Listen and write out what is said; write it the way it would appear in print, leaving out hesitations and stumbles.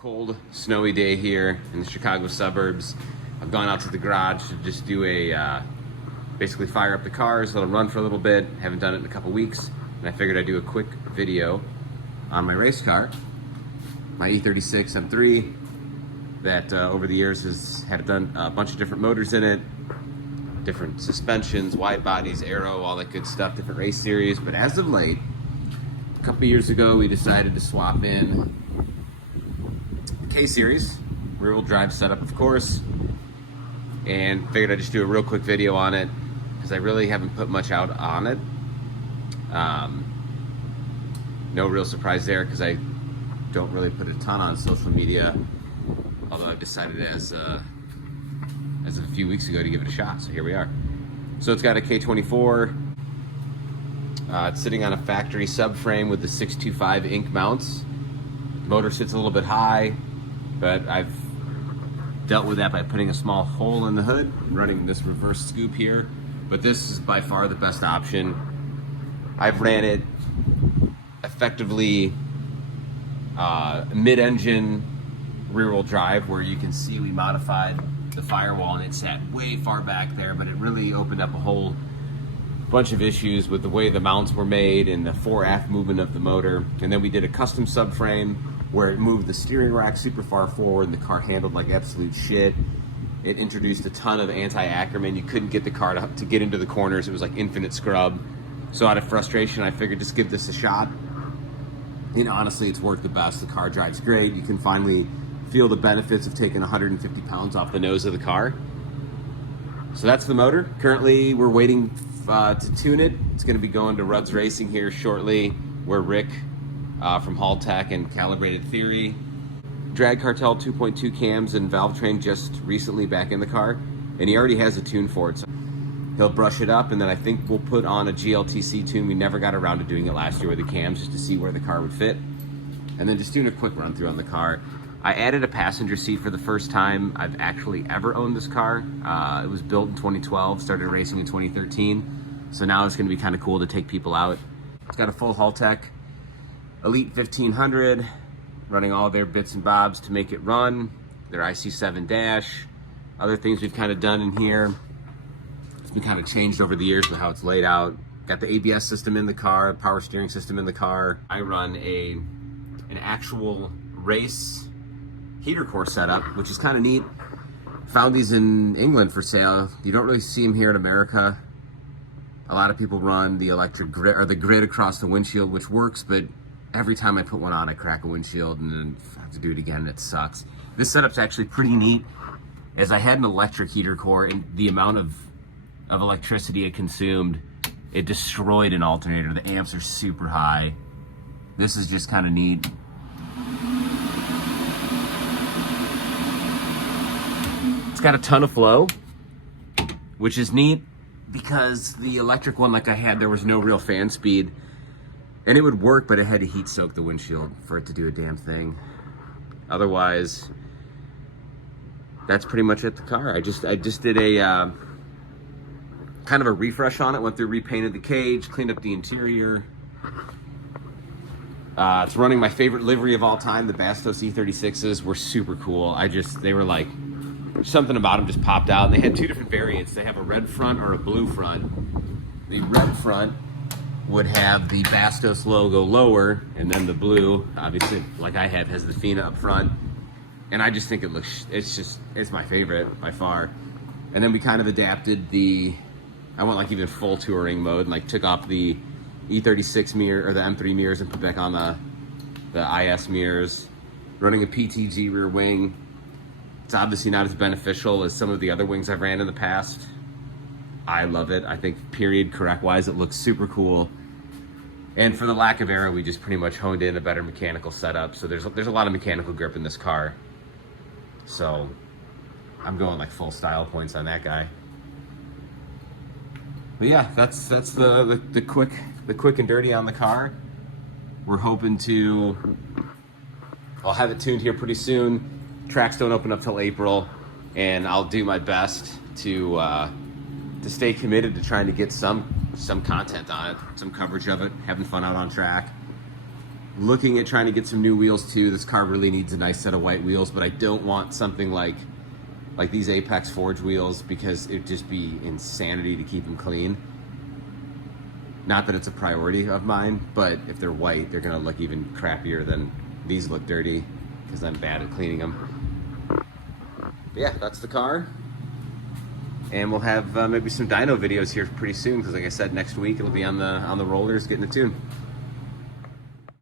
Cold, snowy day here in the Chicago suburbs. I've gone out to the garage to just do a, basically fire up the cars, let them run for a little bit. Haven't done it in a couple weeks, and I figured I'd do a quick video on my race car, my e36 M3, that over the years has had done a bunch of different motors in it, different suspensions, wide bodies, aero, all that good stuff, different race series. But as of late, a couple years ago, we decided to swap in K-Series, rear-wheel drive setup, of course, and figured I'd just do a real quick video on it because I really haven't put much out on it. No real surprise there because I don't really put a ton on social media, although I've decided as of a few weeks ago to give it a shot, so here we are. So it's got a K24. It's sitting on a factory subframe with the 625 Inc mounts. Motor sits a little bit high, but I've dealt with that by putting a small hole in the hood, running this reverse scoop here. But this is by far the best option. I've ran it effectively mid-engine rear-wheel drive, where you can see we modified the firewall and it sat way far back there, but it really opened up a whole bunch of issues with the way the mounts were made and the fore-aft movement of the motor. And then we did a custom subframe where it moved the steering rack super far forward and the car handled like absolute shit. It introduced a ton of anti-Ackerman. You couldn't get the car to get into the corners. It was like infinite scrub. So out of frustration, I figured just give this a shot. And honestly, it's worked the best. The car drives great. You can finally feel the benefits of taking 150 pounds off the nose of the car. So that's the motor. Currently, we're waiting to tune it. It's gonna be going to Rudd's Racing here shortly, where Rick from Hall Tech and Calibrated Theory, Drag Cartel 2.2 cams and valve train just recently back in the car, and he already has a tune for it. So he'll brush it up, and then I think we'll put on a GLTC tune. We never got around to doing it last year with the cams, just to see where the car would fit, and then just doing a quick run through on the car. I added a passenger seat for the first time I've actually ever owned this car. It was built in 2012, started racing in 2013, so now it's gonna be kind of cool to take people out. It's got a full Hall Tech Elite 1500, running all their bits and bobs to make it run, their IC7 dash, other things we've kind of done in here. It's been kind of changed over the years with how it's laid out. Got the ABS system in the car, power steering system in the car. I run an actual race heater core setup, which is kind of neat. Found these in England for sale. You don't really see them here in America. A lot of people run the electric grid, or the grid across the windshield, which works, but every time I put one on, I crack a windshield and then I have to do it again and it sucks. This setup's actually pretty neat, as I had an electric heater core, and the amount of electricity it consumed, it destroyed an alternator. The amps are super high. This is just kind of neat. It's got a ton of flow, which is neat because the electric one like I had, there was no real fan speed. And it would work, but it had to heat soak the windshield for it to do a damn thing. Otherwise, that's pretty much it, the car. I just did a kind of a refresh on it, went through, repainted the cage, cleaned up the interior. It's running my favorite livery of all time. The Bastos e36s were super cool. They were like, something about them just popped out. And they had two different variants. They have a red front or a blue front. The red front would have the Bastos logo lower, and then the blue, obviously, like I have, has the Fina up front. And I just think it looks, it's my favorite by far. And then we kind of adapted I went like even full touring mode and like took off the E36 mirror, or the M3 mirrors, and put back on the IS mirrors. Running a PTG rear wing. It's obviously not as beneficial as some of the other wings I've ran in the past. I love it. I think period correct wise, it looks super cool. And for the lack of aero, we just pretty much honed in a better mechanical setup. So there's a lot of mechanical grip in this car. So I'm going like full style points on that guy. But yeah, that's the quick and dirty on the car. We're hoping I'll have it tuned here pretty soon. Tracks don't open up till April, and I'll do my best to stay committed to trying to get some content on it, some coverage of it, having fun out on track. Looking at trying to get some new wheels too. This car really needs a nice set of white wheels, but I don't want something like these Apex Forge wheels, because it'd just be insanity to keep them clean. Not that it's a priority of mine, but if they're white, they're gonna look even crappier than these look dirty, because I'm bad at cleaning them. But yeah, that's the car. And we'll have maybe some dyno videos here pretty soon, because like I said, next week it'll be on the rollers getting the tune.